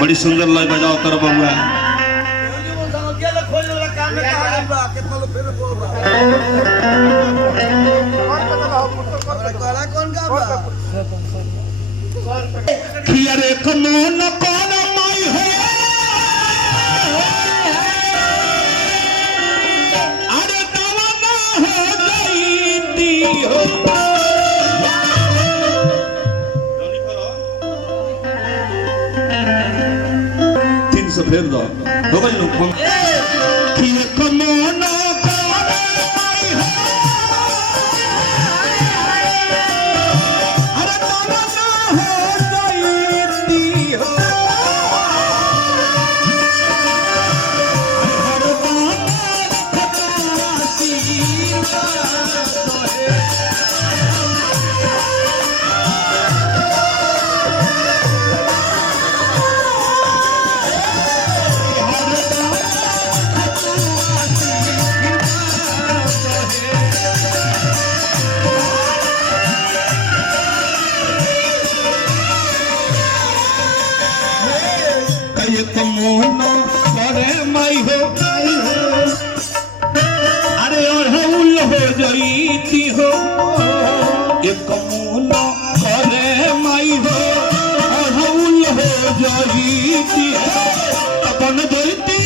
बड़ी सुंदर लय बजाओ कर बबुआ। खियारे कमोन कौन माई हो अरे दवाना हो गई हो तीन सौ फेर दो हो गई लोग खियारे कमोन कौन माई हो अरे दवाना हो गई हो हर बात खतासी कमोनो करे माई हो अरे अड़हुल हो जईती हो ये कमोनो करे माई हो अड़हुल हो जईती हो अपन जईती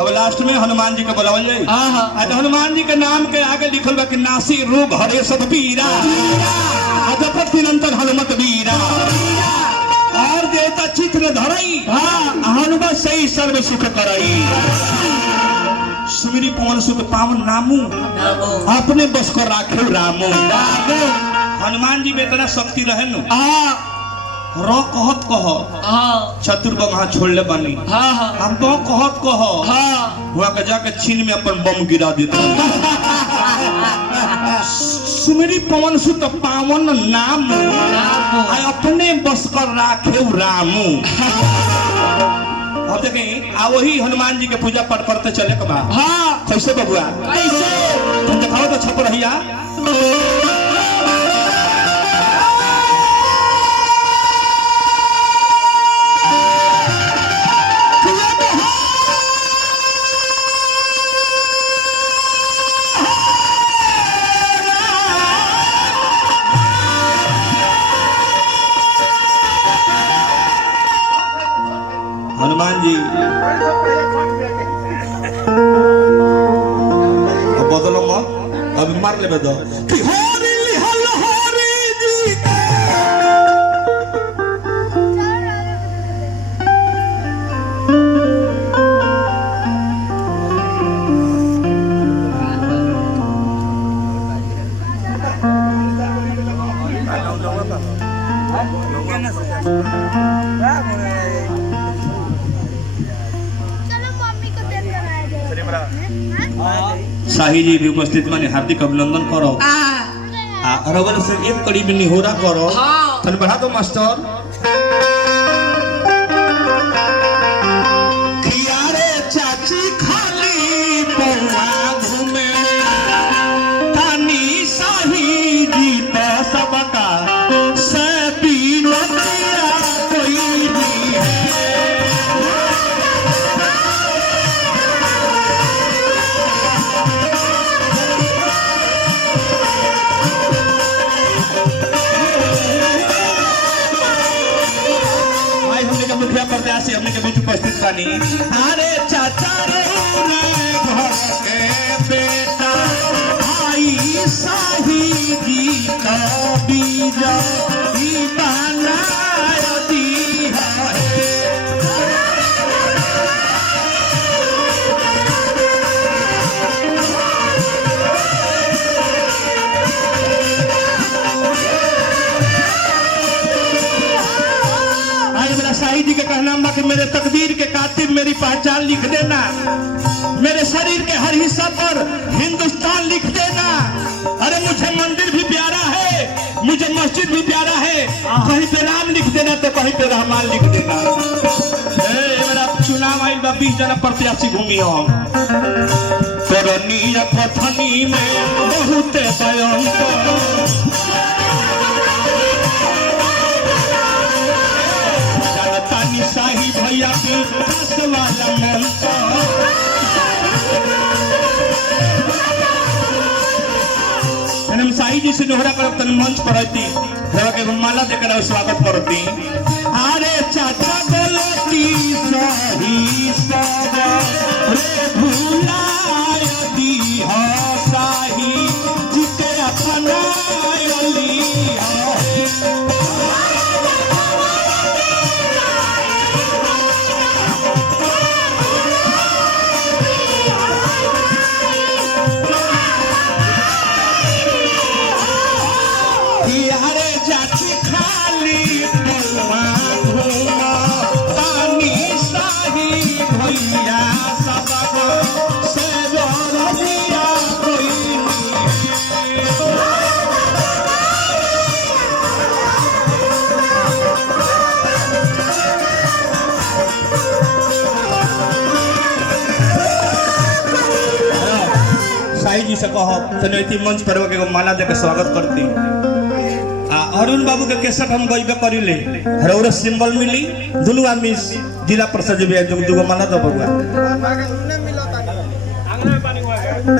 अब लास्ट में हनुमान जी का बुलावल जाए। आज हनुमान जी के नाम के आगे लिखल बा कि नासी रोग हरे सब पीरा अजपत निरंतर हनुमत वीरा और देवता चित्र धरई हनुमत सही सर्व सुख करई सुमिरी पवन सुख पावन नामू अपने बस को राखे रामो। हनुमान जी में इतना शक्ति रहे नु रो कहत कह चतुर्बंगा छोड़ ले बनी हम तो कहत कह हुआ के जाके चीन में अपन बम गिरा देता सुमेरी पवन सुत पावन नाम अपने बस कर राखे रामू। अब देखें आ वही हनुमान जी के पूजा पाठ करते चले के बा कैसे बबुआ कैसे तुम दिखाओ तो छप रहिया हनुमान जी बदलो मत अभी मार ले दो कि हरि हल हरि जी शाही जी भी उपस्थित माने हार्दिक अभिनंदन करो अरवल से एक कड़ी में निहोरा करो तन बढ़ा दो मास्टर खियारे चाची खाली पौआ घूमे तानी शाही जी तो सबका से बीनतिया कोई भी मुखिया प्रत्याशी हमने के बीच उपस्थित बानी अरे चाचा रे घर के बेटा भाई शाही जी का बीज ई बनायती है शाही जी का कहना है कि मेरे तकदीर के कातिब मेरी पहचान लिख देना, मेरे शरीर के हर हिस्सा पर हिंदुस्तान लिख देना। अरे मुझे मंदिर भी प्यारा है, मुझे मस्जिद भी प्यारा है, कहीं पे राम कहीं पे रहमान लिख देना। मेरा चुनाव आइल बा 20 जना प्रत्याशी घूमी हम करनीय कथनी में बहुत भयंकर जनता निशाही भैया के पास वाला मंत्र हम साई जी से नोहरा करब तन मंच पर रहती रवा के माला देकर स्वागत करती। अरे चाचा गलती सही सब रे भुलाय दी हो साही जिते अपनायली यारे जाची खाली पानी साही भैया सबक से दिया कोई साई जी से कहो तनैती मंच पर के माला देकर स्वागत करती। अरुण बाबू के केसट हम गईबे करी ले हरौरा सिंबल मिली दोनों आदमी जिला परिषद भी जो दुगो माला दो बबुआ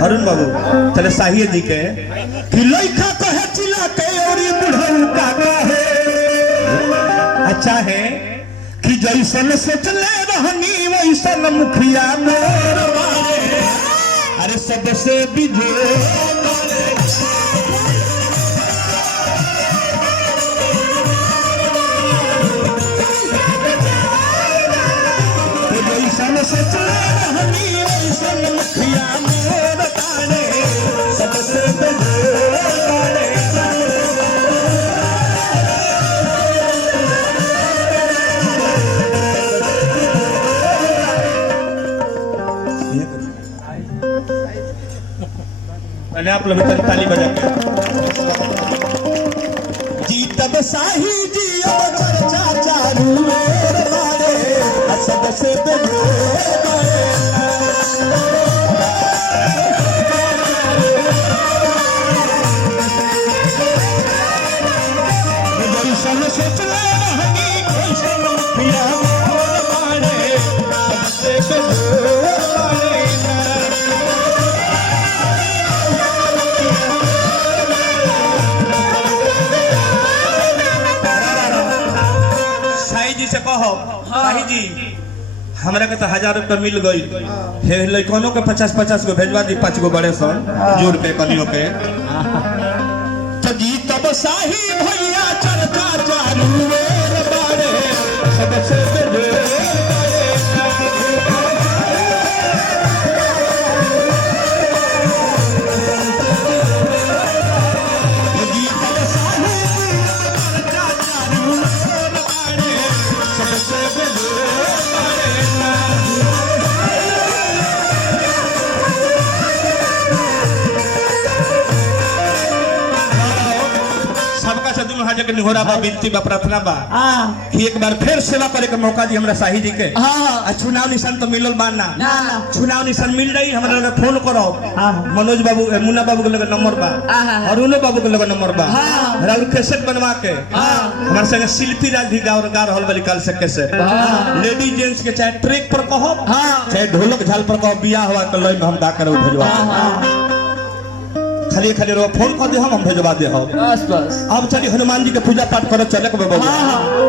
अरुण बाबू चले साहिए जी के कि लइका कहे चिल्ला के और ये बुढ़ऊ का कहे अच्छा है कि जैसन सोचले रहनी वैसन मुखिया मोर बारे अरे सबसे विजय आप लोग ताली बजा के जी तब साही जी चर्चा चालू सबसे से कहो साही जी हमरा के तो 1000 रुपया मिल गई हे लइकनों के 50-50 को भेजवा दी 5 गो बड़े सन जोड़ पे कनियों के तो जी तब साही भैया चर्चा चालू मेरे बारे सबसे निहोरा बा विनती बा प्रार्थना बा कि एक बार फिर सेवा करे के मौका दी हमरा साही जी के चुनाव निशान तो मिलल बा ना चुनाव निशान मिल रही हमरा लगे फोन करो मनोज बाबू मुन्ना बाबू के लगे नंबर बा अरुण बाबू के लगे नंबर बा राउर कैसेट बनवा के हमरा संगे शिल्पी राज भी गा रहल वाली काल से कैसेट लेडीज जेंट्स के चाहे ट्रैक पर कहो चाहे ढोलक झाल पर कहो बियाह हुआ के लय में हम गा कर भेजवा खाली खाली रो फोन कर दे हम भेजवा दे। बस बस अब चलिए हनुमान जी के पूजा पाठ करे चले के बाबू।